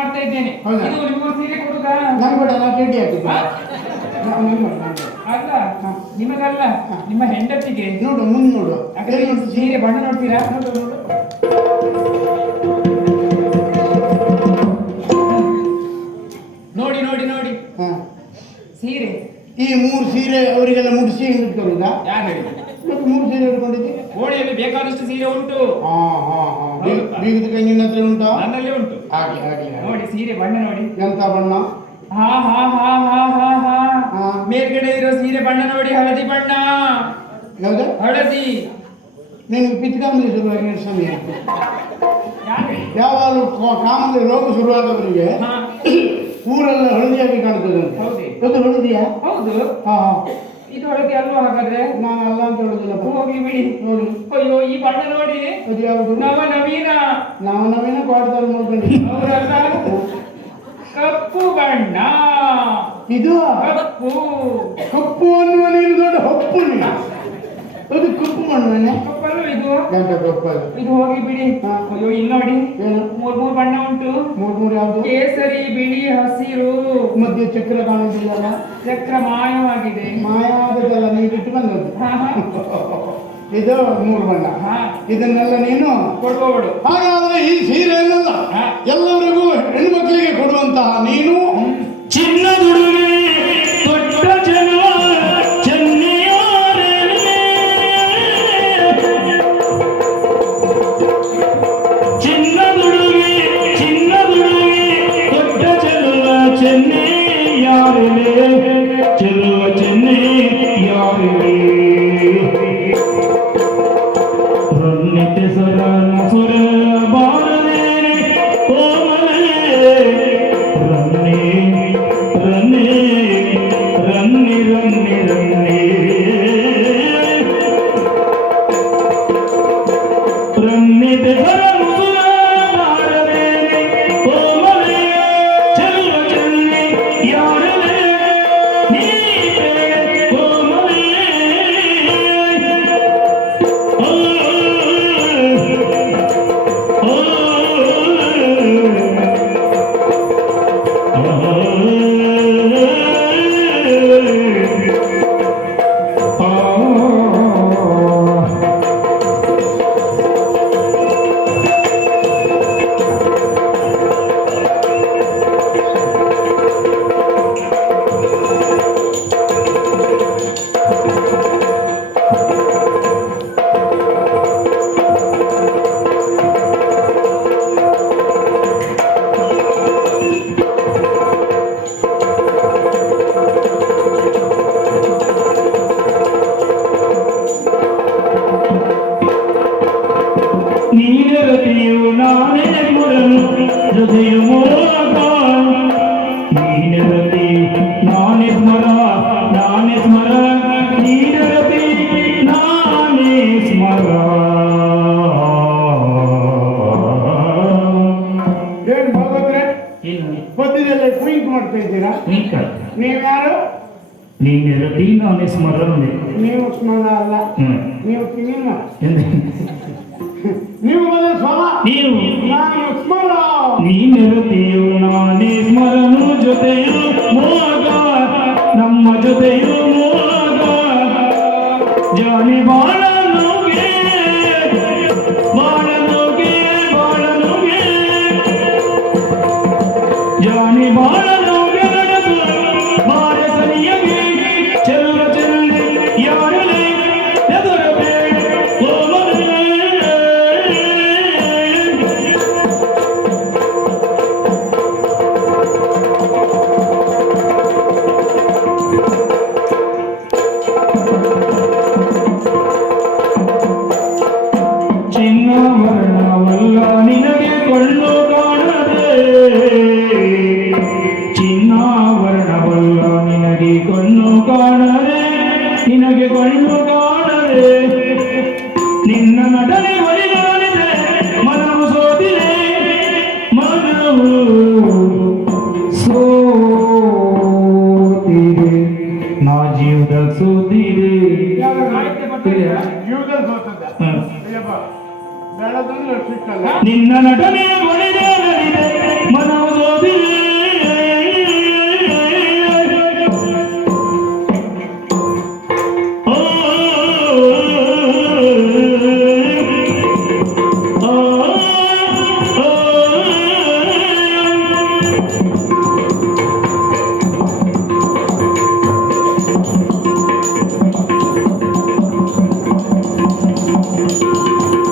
ಮಾಡ್ತಾ ಇದ್ದೇನೆ. ಇದು ನಿಮ್ಮ ಸೀರೆ ಕೊಡುದಾ? ನಾನು ಬೇಡ, ನಾನು ರೆಡಿ ಆಗ್ತಿದ್ದೆ. ಅಲ್ಲ, ನಿಮಗಲ್ಲ, ನಿಮ್ಮ ಹೆಂಡತಿಗೆ. ನೋಡು, ಮುಂದೆ ನೋಡು. ಸೀರೆ ಬಣ್ಣ ನೋಡ್ತೀರಾ? ನೋಡಿ ನೋಡಿ ನೋಡಿ ಸೀರೆ. ಈ 3 ಸೀರೆ ಅವರಿಗೆಲ್ಲ ಮುಡಿಸಿ ಇಟ್ಕೊಳ್ಳುದಾ? ಯಾರು ಹೇಳಿದ್ರು? 3 ಸೀರೆ ಹಿಡ್ಕೊಂಡಿದ್ದೆ. ಕೋಣೆಯಲ್ಲಿ ಬೇಕಾದಷ್ಟು ಸೀರೆ ಉಂಟು. ಬೀಗದ ಕೈ ನಿನ್ನ ಹತ್ರ ಉಂಟಾ? ನನ್ನಲ್ಲಿ ಉಂಟು. ಹಾಗೆ ಹಾಗೆ ನೋಡಿ ಸೀರೆ ಬಣ್ಣ ನೋಡಿ. ಎಂತ ಬಣ್ಣ? ಹಾ ಹಾ ಹಾ ಹಾ ಹಾ ಹಾ ಮೇಲ್ಗಡೆ ಇರೋ ಸೀರೆ ಬಣ್ಣ ನೋಡಿ, ಹಳದಿ ಬಣ್ಣ. ಯಾವ್ದು? ಹಳದಿ. ನಿನಗೆ ಪಿತ್ಕಾಮಲಿ ಶುರುವಾಗಿ ಸಮಯ. ಯಾಕೆ? ಯಾವಾಗಲೂ ಕಾಮಲಿ ರೋಗ ಶುರುವಾದವರಿಗೆ ಊರೆಲ್ಲ ಹಳದಿಯಾಗಿ ಕಾಣ್ತದೆ. ಅದು ಹಳದಿಯಾ? ಹೌದು. ಹಾ, ಇದು ಹಳದಿ ಅಲ್ವಾ? ಹಾಗಾದ್ರೆ ನಾನು ಅಲ್ಲ ಅಂತ ಹೇಳುದಿಲ್ಲ. ಹೋಗಿ ಬಿಡಿ. ನೋಡಿ, ಅಯ್ಯೋ ಈ ಬಣ್ಣ ನೋಡಿ. ಅದು ಯಾವುದು? ನವನವೀನ. ನವನವೀನ ಕ್ವಾಡ್ತಾರೆ ನೋಡ್ಕೊಂಡು. ಅವರಲ್ಲ, ಕಪ್ಪು ಬಣ್ಣ. ಇದು ಕಪ್ಪು. ಕಪ್ಪು ಅನ್ನುವ ನೀನು ದೊಡ್ಡ ಹಪ್ಪು ನೀನು. ಅದು ಕಪ್ಪು ಬಣ್ಣನೇ. ಕಪ್ಪಲ್ಲ ಇದು. ಎಂತ ಕಪ್ಪಲ್ಲ? ಇದು ಹೋಗಿ ಬಿಡಿ. ಅಯ್ಯೋ ಇಲ್ಲಿ ನೋಡಿ, 3 ಬಣ್ಣ ಉಂಟು. 3 ಯಾವುದು? ಕೇಸರಿ, ಬಿಳಿ, ಹಸಿರು. ಮಧ್ಯೆ ಚಕ್ರ ಕಾಣುವುದಿಲ್ಲ. ಚಕ್ರ ಮಾಯವಾಗಿದೆ. ಮಾಯವಾದದ್ದಲ್ಲ, ನೀವು ಇಟ್ಟು ಬಂದದ್ದು. ಇದು 3 ಬಣ್ಣ. ಇದನ್ನೆಲ್ಲ ನೀನು ಕೊಡುವವಳು. ಹಾಗಾದ್ರೆ ಈ ಸೀರೆಯನ್ನೆಲ್ಲ ಎಲ್ಲರಿಗೂ ಹೆಣ್ಮಕ್ಳಿಗೆ ಕೊಡುವಂತಹ ನೀನು ಚಿನ್ನದುಡುಗೆ ದೊಡ್ಡ ಜನ ಚೆನ್ನೆಯಾರೆ, ಚಿನ್ನದುಡುಗೆ ದೊಡ್ಡ ಚೆಲುವ ಚೆನ್ನೆಯಾರೆ, ಚೆಲುವ ಚೆನ್ನೆಯಾರೆ. ರನ್ನಿತೆ ಸರ ಸುರ ಬಾರದೆ ಕೋಮಲೆ, ರನ್ನಿ ರನ್ನಿ ರನ್ನಿ ರನ್ನಿ ರನ್ನಿ ರನ್ನಿತೆ ಸರ ಸುರ ಬಾರದೆ ಕೋಮಲೆ, ಚೆಲುವ ಚೆನ್ನಿ ಯಾರಲೆ ನೀತೆ ಕೋಮಲೆ. ನೀನರತಿಯು ನಾನೇ ಮೊರಲು ಹೃದಯ ಮೋಗ, ನೀನರತಿ ನಾನೇ ಸ್ಮರ, ನಾನೇ ಸ್ಮರ, ನೀನರತಿ ನಾನೇ ಸ್ಮರ. ಏನು ಭಗವತ್ರೆ ಪದ್ಯದಲ್ಲ ಟ್ವೀಟ್ ಮಾಡ್ತಾ ಇದ್ದೀರಾ? ನೀವ್ಯಾರು? ನೀನರತಿ ನಾನೇ ಸ್ಮರಣೆ. ನೀವು ಸ್ಮರಣ ಅಲ್ಲ, ನೀವು ಕಿವಿನ. ನೀವು ಮೊದಲು ಸ್ವರ, ನೀವು ನಾನು ಸ್ಮರ. ನೀನರತಿಯು ನಾನೇ ಸ್ಮರನು, ಜೊತೆಯು ಮೋಗ, ನಮ್ಮ ಜೊತೆಯು ಮೋಗ. ಜಾನಿ ಬಾಳನುಗೆ ಬಾಳನುಗೆ ಬಾಳನುಗೆ, ಜಾನಿ ಬಾಳನುಗೆ ನಡೆದು ಬಾರಸನಿಯಗೆ, ಚೆಲುವ ಚೆಲ್ಲಿ ಯಾರಲೆ ಎದುರಬೇಡ ಕೋಮಲೆ. ಚಿನ್ನವರ್ಣವಲ್ಲ ನಿನಗೆ ಕೊಳ್ಳು ಕಾಣದೆ, ಚಿನ್ನವರ್ಣವಲ್ಲ ನಿನಗೆ ಕಣ್ಣು ಕಾಣದೆ, ನಿನಗೆ ಕಣ್ಣು ಕಾಣದೆ. ನಿನ್ನ ನಟನೆ ಒಲಿದಾನಿದೆ, ಮನವು ಸೋತಿದೆ, ಮನವು ಸೋತಿದೆ, ನಾ ಜೀವದ ಸೋತಿದೆ. ಜೀವದಲ್ಲಿ ಸೋತದ್ದ. ಬೆಳದಂದ್ರೆ ಸಿಕ್ಕಲ್ಲ. ನಿನ್ನ ನಟನೆಯ